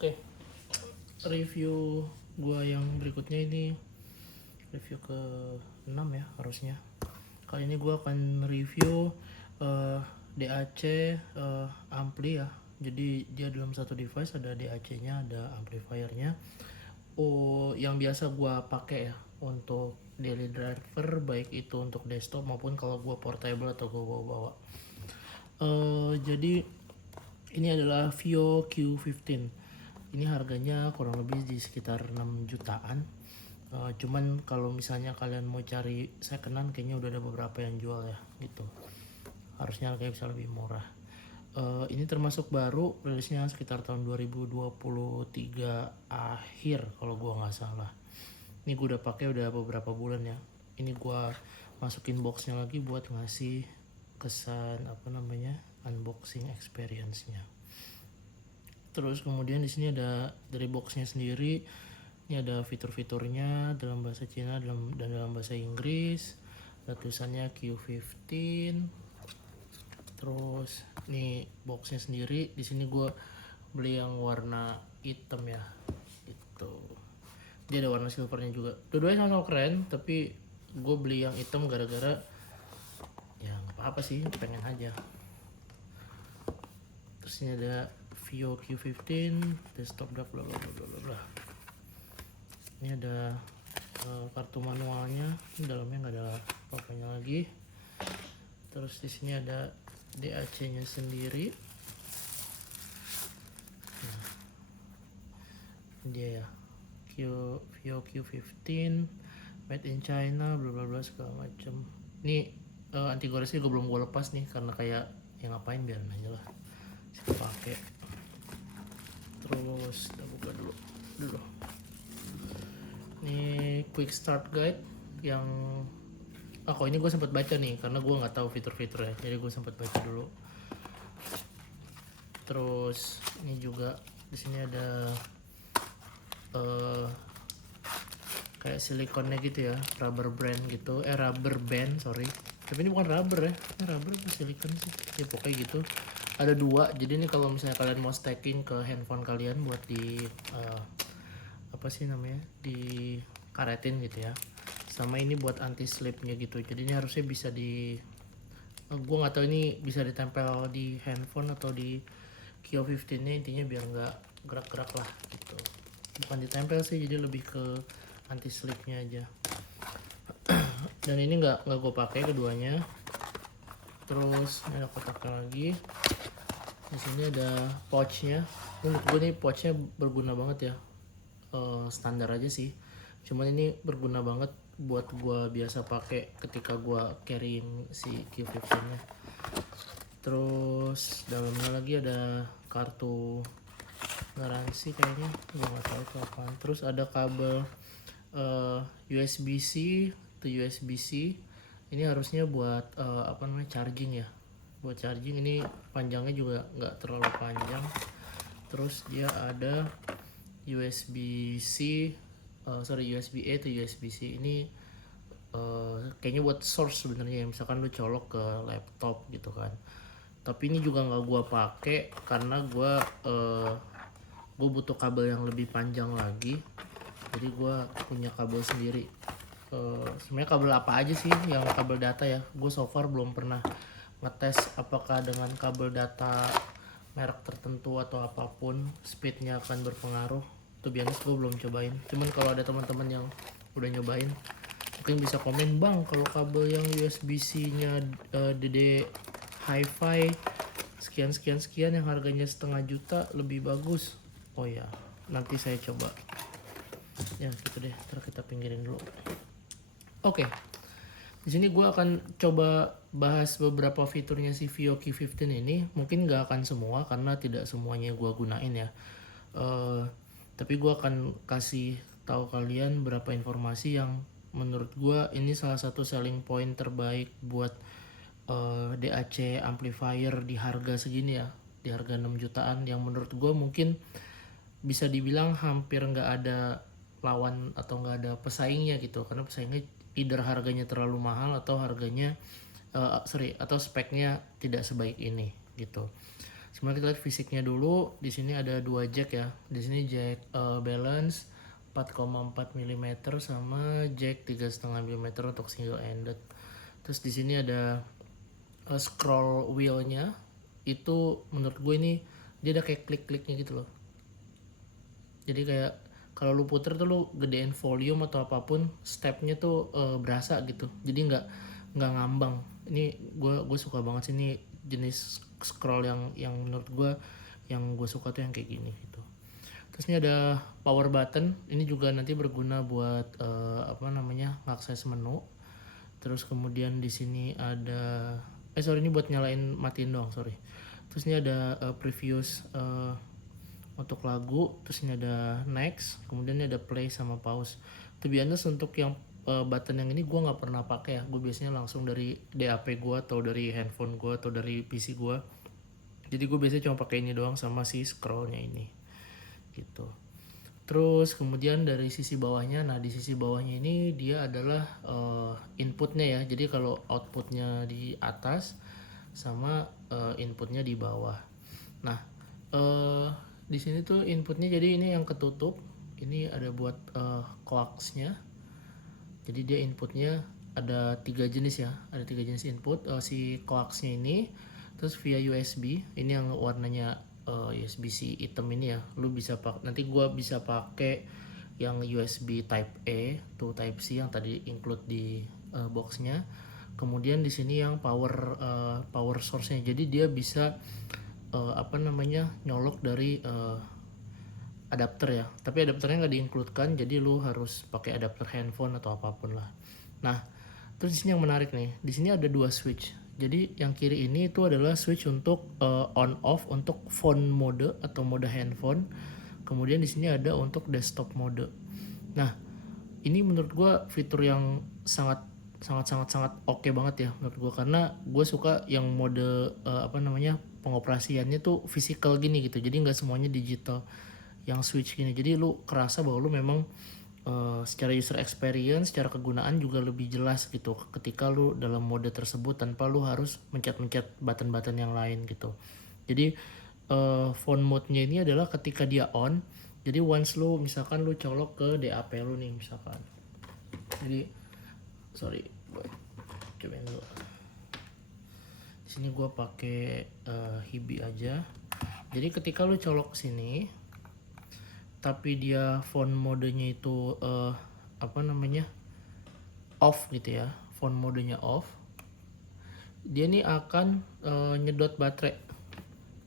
Oke, review gua yang berikutnya ini review ke 6 ya harusnya. Kali ini gua akan review DAC ampli ya. Jadi dia dalam satu device ada DAC-nya, ada amplifiernya. Yang biasa gua pakai ya untuk daily driver, baik itu untuk desktop maupun kalau gua portable atau gua bawa-bawa. Jadi ini adalah Vio Q15. Ini harganya kurang lebih di sekitar 6 jutaan. Cuman kalau misalnya kalian mau cari secondan kayaknya udah ada beberapa yang jual ya gitu. Harusnya harganya bisa lebih murah. Ini termasuk baru, rilisnya sekitar tahun 2023 akhir kalau gua nggak salah. Ini gua udah pakai udah beberapa bulan ya. Ini gua masukin boxnya lagi buat ngasih kesan unboxing experience-nya. Terus kemudian di sini ada dari boxnya sendiri, ini ada fitur-fiturnya dalam bahasa Cina dan dalam bahasa Inggris. Ada tulisannya Q15. Terus nih boxnya sendiri, di sini gue beli yang warna hitam ya, itu dia ada warna silvernya juga. Dua-duanya sama-sama keren, tapi gue beli yang hitam gara-gara ya nggak apa-apa sih, pengen aja. Terus ini ada Vio Q15 desktop bla bla bla bla bla. Ini ada kartu manualnya, ini dalamnya nggak ada apa-apanya lagi. Terus di sini ada DAC-nya sendiri. Nah, dia ya, Vio Q15 made in China bla bla bla segala macam. Ini anti gores gue belum gue lepas nih karena kayak yang ngapain biarin aja lah. Saya pakai. Terus kita buka dulu. Ini quick start guide yang kok ini gue sempat baca nih karena gue nggak tahu fitur-fiturnya, jadi gue sempat baca dulu. Terus ini juga di sini ada kayak silikonnya gitu ya, rubber band sorry, tapi ini bukan rubber ya, ini rubber atau silikon sih ya, pokoknya gitu. Ada dua, jadi ini kalau misalnya kalian mau stacking ke handphone kalian buat di di karetin gitu ya, sama ini buat anti slipnya gitu. Jadi ini harusnya bisa gue nggak tahu ini bisa ditempel di handphone atau di Q15 nya, intinya biar nggak gerak-gerak lah gitu. Bukan ditempel sih, jadi lebih ke anti slipnya aja. Dan ini nggak gue pakai keduanya. Terus ini ada kotaknya lagi. Di sini ada pouchnya. Menurut gue nih pouchnya berguna banget ya. Standar aja sih. Cuman ini berguna banget buat gue biasa pakai ketika gue carrying si Q15 nya. Terus dalamnya lagi ada kartu garansi kayaknya, gue nggak tahu itu apaan. Terus ada kabel USB-C to USB-C. Ini harusnya buat charging ya, buat charging. Ini panjangnya juga nggak terlalu panjang. Terus dia ada USB-A to USB-C. Ini kayaknya buat source sebenarnya, misalkan lu colok ke laptop gitu kan. Tapi ini juga nggak gue pakai karena gue butuh kabel yang lebih panjang lagi. Jadi gue punya kabel sendiri. Sebenarnya kabel apa aja sih yang kabel data ya, gue so far belum pernah ngetes apakah dengan kabel data merek tertentu atau apapun speednya akan berpengaruh. Itu biasanya gue belum cobain. Cuman kalau ada teman-teman yang udah nyobain mungkin bisa komen, bang kalau kabel yang USB-C nya DD Hi-Fi sekian yang harganya 1,5 juta lebih bagus. Oh ya, nanti saya coba ya gitu deh, ntar kita pinggirin dulu. Oke, di sini gue akan coba bahas beberapa fiturnya si Vio Q15 ini. Mungkin nggak akan semua karena tidak semuanya gue gunain ya. Tapi gue akan kasih tahu kalian beberapa informasi yang menurut gue ini salah satu selling point terbaik buat DAC amplifier di harga segini ya, di harga 6 jutaan, yang menurut gue mungkin bisa dibilang hampir nggak ada lawan atau nggak ada pesaingnya gitu, karena pesaingnya either harganya terlalu mahal atau harganya atau speknya tidak sebaik ini gitu. Sebenarnya kita lihat fisiknya dulu. Di sini ada dua jack ya. Di sini jack balance 4,4 mm sama jack 3,5 mm untuk single ended. Terus di sini ada scroll wheelnya. Itu menurut gue ini dia ada kayak klik-kliknya gitu loh. Jadi kayak kalau lu puter tuh lu gedein volume atau apapun, stepnya tuh berasa gitu. Jadi nggak ngambang. Ini gue suka banget sih, ini jenis scroll yang menurut gue suka tuh yang kayak gini gitu. Terus ini ada power button. Ini juga nanti berguna buat ngakses menu. Terus kemudian di sini ada ini buat nyalain matiin dong, sorry. Terus ini ada previous untuk lagu. Terus ini ada next, kemudian ini ada play sama pause. To be honest, untuk yang button yang ini gue nggak pernah pakai ya. Gue biasanya langsung dari DAP gue atau dari handphone gue atau dari PC gue. Jadi gue biasanya cuma pakai ini doang sama si scrollnya ini gitu. Terus kemudian dari sisi bawahnya, nah di sisi bawahnya ini dia adalah inputnya ya. Jadi kalau outputnya di atas sama inputnya di bawah. Nah di sini tuh inputnya, jadi ini yang ketutup. Ini ada buat coaxnya. Jadi dia inputnya ada 3 jenis ya. Ada 3 jenis input. Si coaxnya ini, terus via USB. Ini yang warnanya USB-C hitam ini ya. Lu bisa nanti gua bisa pakai yang USB Type A to Type C yang tadi include di boxnya. Kemudian di sini yang power source-nya. Jadi dia bisa nyolok dari adapter ya. Tapi adapternya nggak diincludekan, jadi lu harus pakai adapter handphone atau apapun lah. Nah, terus di sini yang menarik nih. Di sini ada 2 switch. Jadi yang kiri ini itu adalah switch untuk on off untuk phone mode atau mode handphone. Kemudian di sini ada untuk desktop mode. Nah, ini menurut gue fitur yang sangat oke banget ya menurut gue, karena gue suka yang mode pengoperasiannya tuh physical gini gitu. Jadi nggak semuanya digital yang switch gini. Jadi lu kerasa bahwa lu memang secara user experience, secara kegunaan juga lebih jelas gitu ketika lu dalam mode tersebut tanpa lu harus mencet-mencet button-button yang lain gitu. Jadi phone mode-nya ini adalah ketika dia on. Jadi once lu misalkan lu colok ke DAP lu nih misalkan. Jadi sorry, gue cobain dulu. Di sini gue pakai Hibi aja. Jadi ketika lu colok sini, tapi dia phone modenya itu off gitu ya, phone modenya off, dia nih akan nyedot baterai.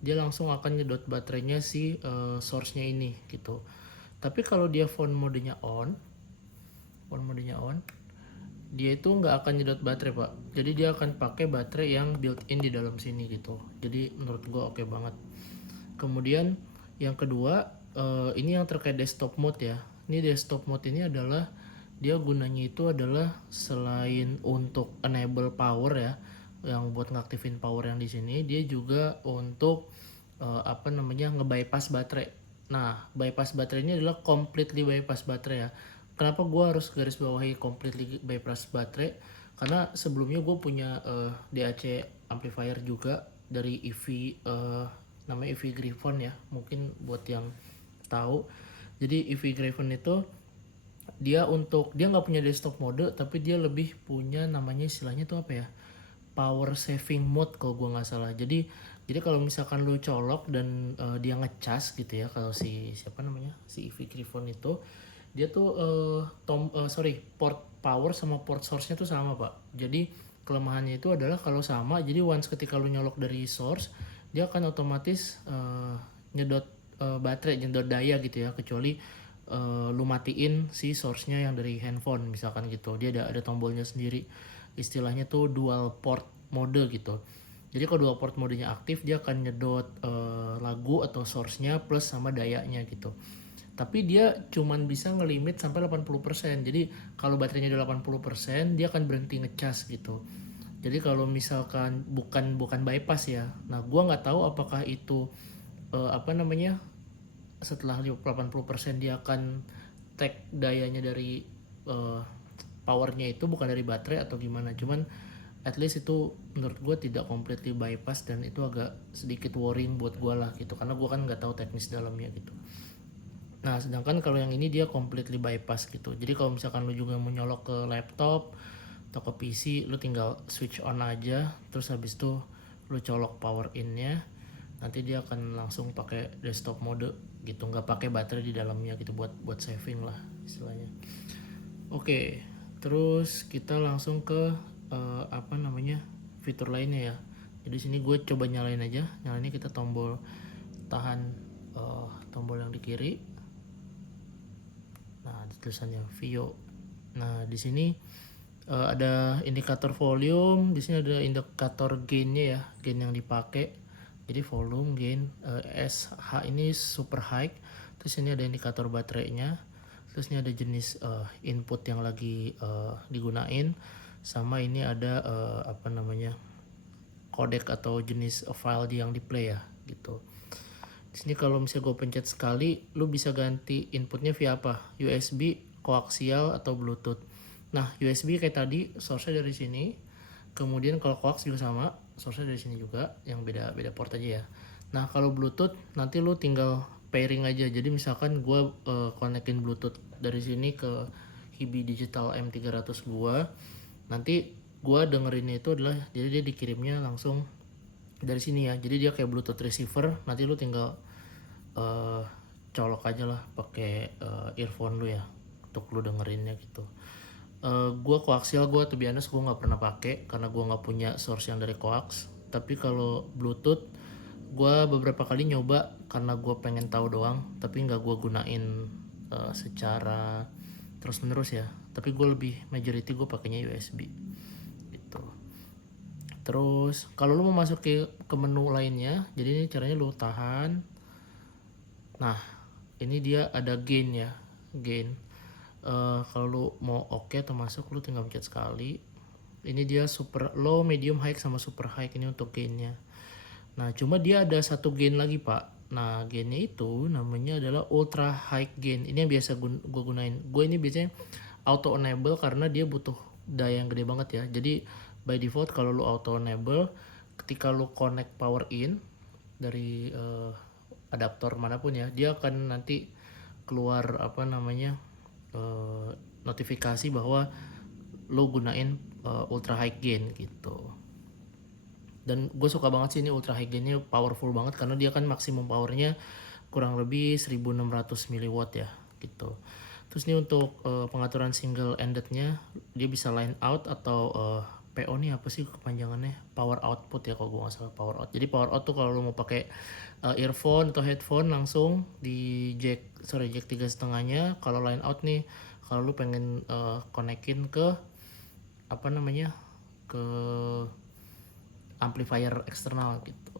Dia langsung akan nyedot baterainya si source-nya ini gitu. Tapi kalau dia phone modenya on, dia itu nggak akan nyedot baterai pak. Jadi dia akan pakai baterai yang built-in di dalam sini gitu. Jadi menurut gua oke banget. Kemudian yang kedua, ini yang terkait desktop mode ya. Ini desktop mode ini adalah dia gunanya itu adalah selain untuk enable power ya, yang buat ngaktifin power yang di sini, dia juga untuk nge-bypass baterai. Nah, bypass baterai ini adalah completely bypass baterai ya. Kenapa gue harus garis bawahi completely bypass baterai? Karena sebelumnya gue punya DAC amplifier juga dari EV, namanya EV Griffon ya, mungkin buat yang tahu. Jadi EV Griffon itu dia nggak punya desktop mode, tapi dia lebih punya namanya istilahnya tuh apa ya, power saving mode kalau gue nggak salah. Jadi kalau misalkan lu colok dan dia ngecas gitu ya, kalau si EV Griffon itu dia tuh port power sama port source-nya tuh sama pak. Jadi kelemahannya itu adalah kalau sama, jadi once ketika lu nyolok dari source, dia akan otomatis nyedot baterai, nyedot daya gitu ya, kecuali lu matiin si source-nya yang dari handphone misalkan gitu. Dia ada tombolnya sendiri, istilahnya tuh dual port mode gitu. Jadi kalau dual port modenya aktif, dia akan nyedot lagu atau source-nya plus sama dayanya gitu. Tapi dia cuman bisa ngelimit sampai 80%. Jadi kalau baterainya udah 80%, dia akan berhenti ngecas gitu. Jadi kalau misalkan bukan bypass ya. Nah, gua nggak tahu apakah itu setelah 80% dia akan take dayanya dari powernya itu bukan dari baterai atau gimana. Cuman at least itu menurut gue tidak completely bypass, dan itu agak sedikit worrying buat gue lah gitu, karena gue kan nggak tahu teknis dalamnya gitu. Nah sedangkan kalau yang ini dia completely bypass gitu, jadi kalau misalkan lu juga mau nyolok ke laptop atau ke PC, lu tinggal switch on aja, terus habis itu lu colok power in nya, nanti dia akan langsung pakai desktop mode gitu, nggak pakai baterai di dalamnya gitu, buat saving lah istilahnya. Oke, terus kita langsung ke apa namanya, fitur lainnya ya. Jadi sini gue coba nyalain aja. Nyalainnya kita tombol tahan, tombol yang di kiri. Nah, tulisannya Vio. Nah, di sini ada indikator volume, di sini ada indikator gainnya ya, gain yang dipakai. Jadi volume, gain, SH ini super high. Terus ini ada indikator baterainya. Terus ini ada jenis input yang lagi digunain, sama ini ada apa namanya, codec atau jenis file yang di play ya gitu. Di sini kalau misalnya gue pencet sekali, lu bisa ganti inputnya via apa? USB, koaksial atau Bluetooth. Nah USB kayak tadi, source-nya dari sini. Kemudian kalau koax juga sama, source-nya dari sini juga, yang beda port aja ya. Nah kalau Bluetooth nanti lu tinggal pairing aja. Jadi misalkan gue konekin Bluetooth dari sini ke Hibi Digital M300 gue, nanti gue dengerinnya itu adalah, jadi dia dikirimnya langsung dari sini ya. Jadi dia kayak Bluetooth receiver, nanti lu tinggal colok aja lah pakai earphone lu ya untuk lu dengerinnya gitu. Gue koaksial, gue tuh biasa gue nggak pernah pakai karena gue nggak punya source yang dari koax. Tapi kalau Bluetooth gue beberapa kali nyoba karena gue pengen tahu doang, tapi nggak gue gunain secara terus menerus ya. Tapi gue lebih majority gue pakainya USB gitu. Terus kalau lu mau masuk ke menu lainnya, jadi ini caranya lu tahan. Nah ini dia ada gain ya, gain. Kalau lu mau oke atau masuk, lu tinggal pencet sekali. Ini dia super low, medium, high sama super high, ini untuk gainnya. Nah cuma dia ada satu gain lagi pak. Nah gainnya itu namanya adalah ultra high gain. Ini yang biasa gue gunain. Gue ini biasanya auto enable karena dia butuh daya yang gede banget ya. Jadi by default kalau lu auto enable, ketika lu connect power in dari adaptor manapun ya, dia akan nanti keluar apa namanya, notifikasi bahwa lo gunain ultra high gain gitu. Dan gue suka banget sih ini ultra high gainnya, powerful banget karena dia kan maksimum powernya kurang lebih 1600 mW ya gitu. Terus ini untuk pengaturan single endednya, dia bisa line out atau PO nih apa sih kepanjangannya, power output ya kalau gue nggak salah, power out. Jadi power out tuh kalau lo mau pakai earphone atau headphone langsung di jack 3,5-nya. Kalau line out nih, kalau lu pengen konekin ke apa namanya, ke amplifier eksternal gitu.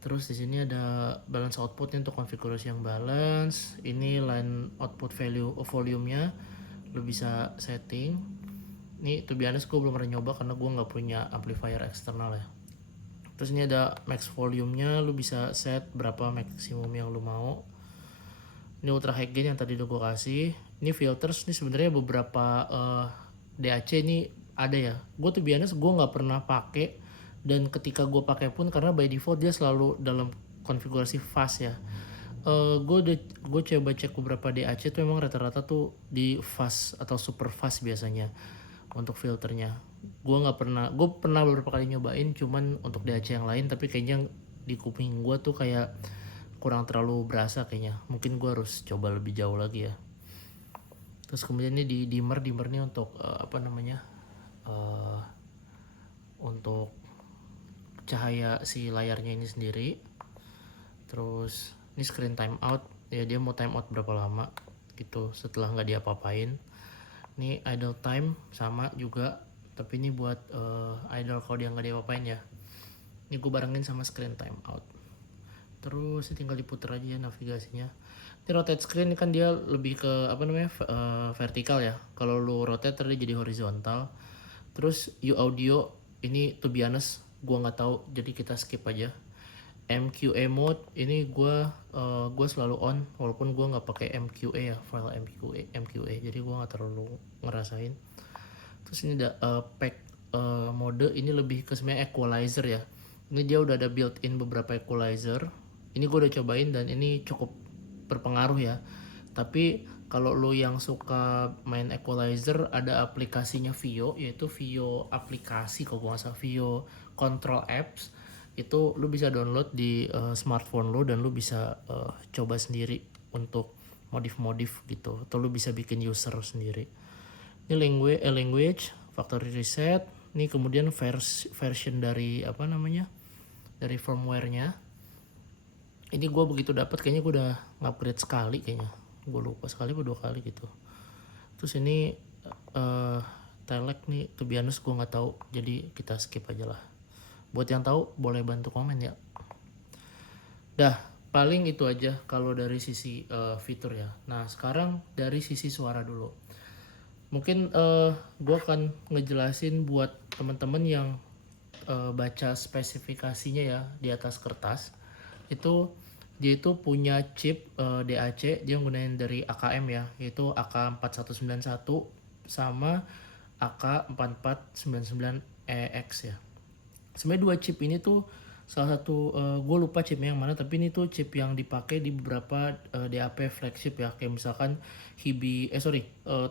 Terus di sini ada balance outputnya untuk konfigurasi yang balance. Ini line output value volume-nya lu bisa setting. Ini to be honest gue belum pernah nyoba karena gue nggak punya amplifier eksternal ya. Terus ini ada max volume-nya, lu bisa set berapa maksimum yang lu mau. Ini ultra high gain yang tadi udah gue kasih. Ini filters, ini sebenarnya beberapa DAC ini ada ya. Gue tuh biasanya gue nggak pernah pakai, dan ketika gue pakai pun karena by default dia selalu dalam konfigurasi fast ya. Gue coba cek beberapa DAC tuh memang rata-rata tuh di fast atau super fast biasanya untuk filternya. Gue pernah beberapa kali nyobain cuman untuk DAC yang lain, tapi kayaknya di kuping gue tuh kayak kurang terlalu berasa kayaknya. Mungkin gue harus coba lebih jauh lagi ya. Terus kemudian ini di dimmer nih untuk apa namanya, untuk cahaya si layarnya ini sendiri. Terus ini screen time out ya, dia mau time out berapa lama gitu setelah nggak diapa-apain. Ini idle time sama juga, tapi ini buat idle kalau dia nggak diapa-apain ya. Ini gue barengin sama screen time out. Terus tinggal diputer aja ya navigasinya. Ini rotate screen kan dia lebih ke apa namanya, vertikal ya. Kalau lu rotate dia jadi horizontal. Terus U audio ini to be honest gue nggak tahu, jadi kita skip aja. MQA mode ini gue selalu on walaupun gue nggak pakai MQA ya, file MQA, jadi gue nggak terlalu ngerasain. Terus ini ada pack mode ini lebih ke sebenarnya equalizer ya. Ini dia udah ada built-in beberapa equalizer. Ini gue udah cobain dan ini cukup berpengaruh ya. Tapi kalau lo yang suka main equalizer, ada aplikasinya Vio, yaitu Vio aplikasi kalau gue nggak salah, Vio Control Apps. Itu lo bisa download di smartphone lo dan lo bisa coba sendiri untuk modif-modif gitu, atau lo bisa bikin user sendiri. Ini language factory reset. Ini kemudian version dari apa namanya, dari firmware-nya. Ini gue begitu dapat kayaknya gue udah upgrade sekali, kayaknya gue lupa sekali atau 2 kali gitu. Terus ini telek nih, to be honest gue nggak tahu, jadi kita skip aja lah. Buat yang tahu boleh bantu komen ya. Dah, paling itu aja kalau dari sisi fitur ya. Nah sekarang dari sisi suara dulu. Mungkin gue akan ngejelasin buat teman-teman yang baca spesifikasinya ya di atas kertas. Itu dia itu punya chip DAC, dia gunain dari AKM ya, yaitu AK4191 sama AK4499EX ya. Sebenarnya dua chip ini tuh salah satu, gue lupa chipnya yang mana, tapi ini tuh chip yang dipakai di beberapa DAP flagship ya, kayak misalkan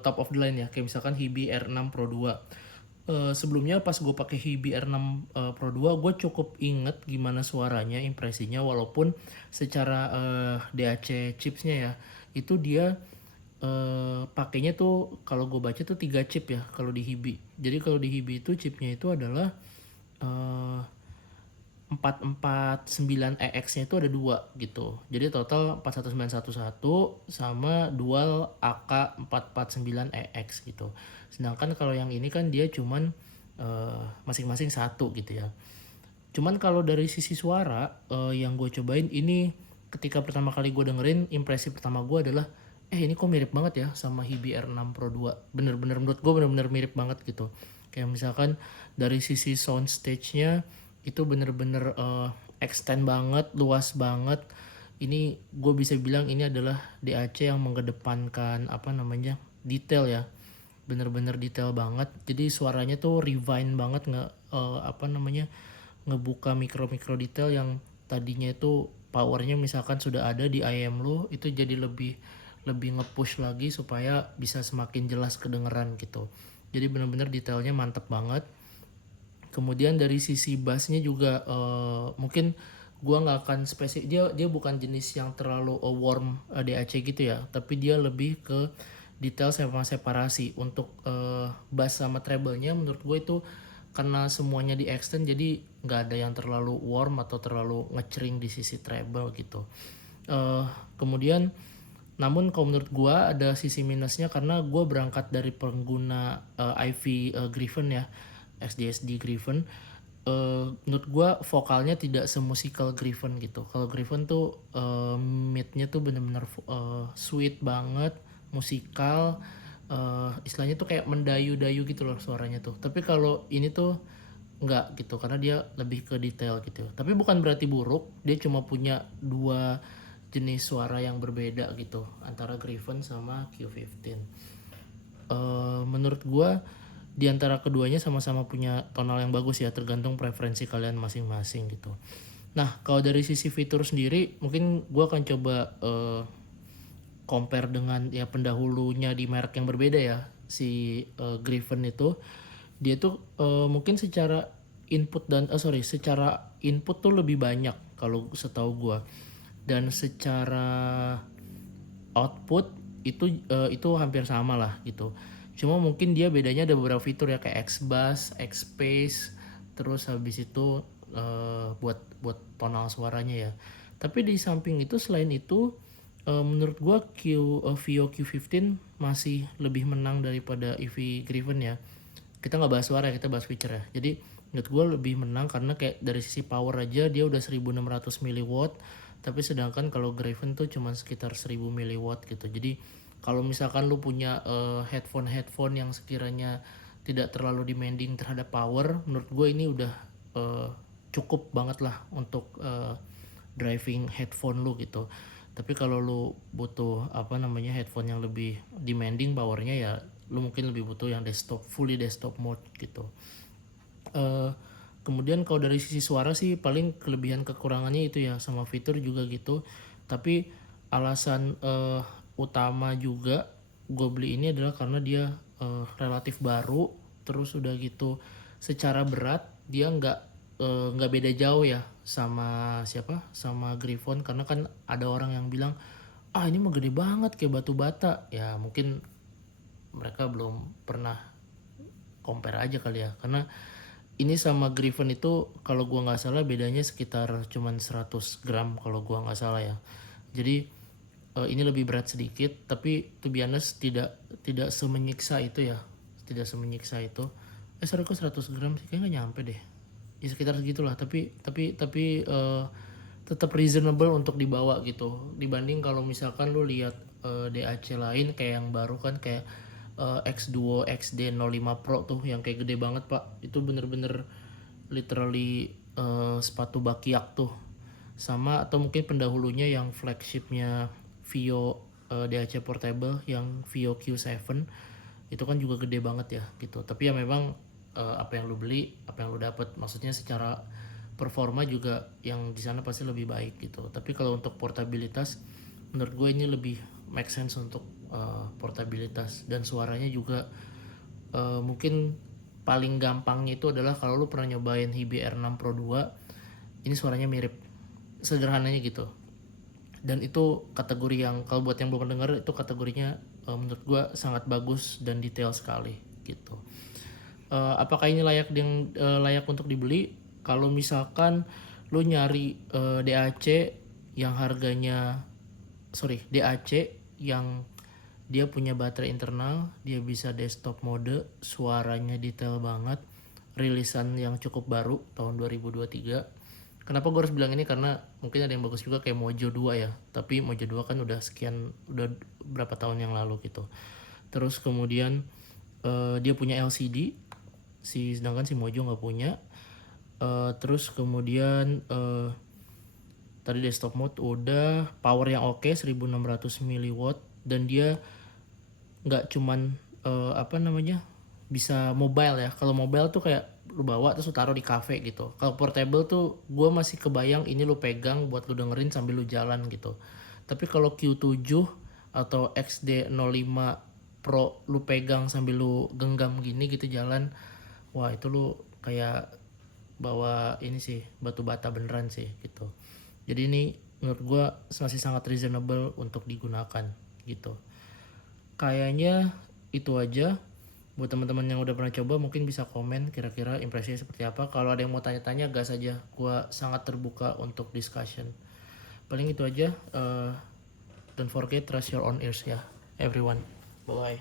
top of the line ya, kayak misalkan Hibi R6 Pro 2. Sebelumnya pas gue pakai Hibi R6 Pro 2, gue cukup inget gimana suaranya, impresinya, walaupun secara DAC chipsnya ya, itu dia pakainya tuh kalau gue baca tuh 3 chip ya kalau di Hibi. Jadi kalau di Hibi itu chipnya itu adalah 449EX-nya itu ada 2 gitu. Jadi total 41911 sama dual AK449EX gitu. Sedangkan kalau yang ini kan dia cuman masing-masing 1 gitu ya. Cuman kalau dari sisi suara yang gue cobain ini, ketika pertama kali gue dengerin, impresi pertama gue adalah ini kok mirip banget ya sama Hibi R6 Pro 2. Bener-bener menurut gue bener-bener mirip banget gitu. Kayak misalkan dari sisi sound stage-nya itu bener-bener extend banget, luas banget. Ini gue bisa bilang ini adalah DAC yang mengedepankan apa namanya, detail ya, bener-bener detail banget. Jadi suaranya tuh refine banget, ngebuka mikro-mikro detail yang tadinya itu powernya misalkan sudah ada di IM lo, itu jadi lebih nge-push lagi supaya bisa semakin jelas kedengeran gitu. Jadi bener-bener detailnya mantep banget. Kemudian dari sisi bassnya juga mungkin gua nggak akan dia bukan jenis yang terlalu warm DAC gitu ya, tapi dia lebih ke detail sama separasi. Untuk bass sama treble-nya menurut gue itu karena semuanya di extend, jadi nggak ada yang terlalu warm atau terlalu ngecering di sisi treble gitu. Kemudian namun kalau menurut gue ada sisi minusnya, karena gue berangkat dari pengguna IV Griffin ya, SDSD Griffin. Menurut gue vokalnya tidak semusikal Griffin gitu. Kalau Griffin tuh midnya tuh bener-bener sweet banget, musikal, istilahnya tuh kayak mendayu-dayu gitu loh suaranya tuh. Tapi kalau ini tuh nggak gitu, karena dia lebih ke detail gitu. Tapi bukan berarti buruk, dia cuma punya dua jenis suara yang berbeda gitu antara Griffin sama Q15. Menurut gua di antara keduanya sama-sama punya tonal yang bagus ya, tergantung preferensi kalian masing-masing gitu. Nah kalau dari sisi fitur sendiri, mungkin gue akan coba compare dengan ya pendahulunya di merek yang berbeda ya, si Griffin itu. Dia tuh mungkin secara secara input tuh lebih banyak kalau setahu gue, dan secara output itu hampir sama lah gitu. Cuma mungkin dia bedanya ada beberapa fitur ya, kayak X-Bass, X-Space, terus habis itu buat tonal suaranya ya. Tapi di samping itu, selain itu, menurut gua Vio Q15 masih lebih menang daripada EV Griffin ya. Kita nggak bahas suara, kita bahas feature ya. Jadi menurut gue lebih menang karena kayak dari sisi power aja dia udah 1600 mW, tapi sedangkan kalau Griffin tuh cuma sekitar 1000 mW gitu. Jadi kalau misalkan lu punya headphone yang sekiranya tidak terlalu demanding terhadap power, menurut gue ini udah cukup banget lah untuk driving headphone lu gitu. Tapi kalau lu butuh headphone yang lebih demanding powernya ya, lu mungkin lebih butuh yang fully desktop mode gitu. Eh, Kemudian kalau dari sisi suara sih paling kelebihan kekurangannya itu ya, sama fitur juga gitu. Tapi alasan utama juga gue beli ini adalah karena dia relatif baru, terus udah gitu secara berat dia nggak beda jauh ya sama siapa, sama Griffon. Karena kan ada orang yang bilang ah ini mah gede banget kayak batu bata, ya mungkin mereka belum pernah compare aja kali ya. Karena ini sama Griffon itu kalau gua nggak salah bedanya sekitar cuman 100 gram kalau gua nggak salah ya. Jadi ini lebih berat sedikit, tapi to be honest tidak semenyiksa itu ya, tidak semenyiksa itu. Sorry, kok 100 gram sih, kayaknya nggak nyampe deh, ya sekitar segitulah. Tapi tetap reasonable untuk dibawa gitu, dibanding kalau misalkan lu lihat DAC lain kayak yang baru kan, kayak X Duo XD05 Pro tuh yang kayak gede banget pak, itu bener-bener literally sepatu bakiak tuh. Sama atau mungkin pendahulunya yang flagshipnya Vio DAC Portable yang Vio Q7, itu kan juga gede banget ya gitu. Tapi ya memang apa yang lu beli apa yang lu dapat, maksudnya secara performa juga yang di sana pasti lebih baik gitu. Tapi kalau untuk portabilitas menurut gue ini lebih make sense untuk portabilitas, dan suaranya juga mungkin paling gampangnya itu adalah kalau lu pernah nyobain Hibi R6 Pro 2, ini suaranya mirip, sederhananya gitu. Dan itu kategori yang kalau buat yang belum pernah denger itu kategorinya menurut gue sangat bagus dan detail sekali gitu. Apakah ini layak untuk dibeli? Kalau misalkan lu nyari DAC yang harganya DAC yang dia punya baterai internal, dia bisa desktop mode, suaranya detail banget, rilisan yang cukup baru tahun 2023. Kenapa gue harus bilang ini? Karena mungkin ada yang bagus juga kayak Mojo 2 ya, tapi Mojo 2 kan udah berapa tahun yang lalu gitu. Terus kemudian dia punya LCD, sedangkan si Mojo nggak punya. Terus kemudian tadi desktop mode udah, power yang oke 1600 mW, dan dia nggak cuman bisa mobile ya. Kalau mobile tuh kayak lu bawa terus lu taruh di cafe gitu. Kalau portable tuh gue masih kebayang ini lu pegang buat lu dengerin sambil lu jalan gitu. Tapi kalau Q7 atau XD05 Pro lu pegang sambil lu genggam gini gitu jalan, wah itu lu kayak bawa ini sih, batu bata beneran sih gitu. Jadi ini menurut gue masih sangat reasonable untuk digunakan gitu. Kayaknya itu aja. Buat teman-teman yang udah pernah coba mungkin bisa komen kira-kira impresinya seperti apa. Kalau ada yang mau tanya-tanya gas aja, gue sangat terbuka untuk discussion. Paling itu aja. Don't forget trust your own ears ya everyone. Bye.